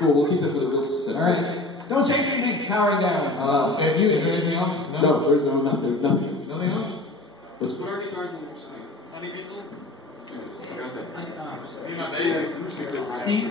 Cool, we'll keep it for the real success. All right. Don't change anything, cowering down. Have you, is there anything else? No, there's nothing. Nothing else? Let's put our guitars in your sleeve. Honey, Diesel? Steve?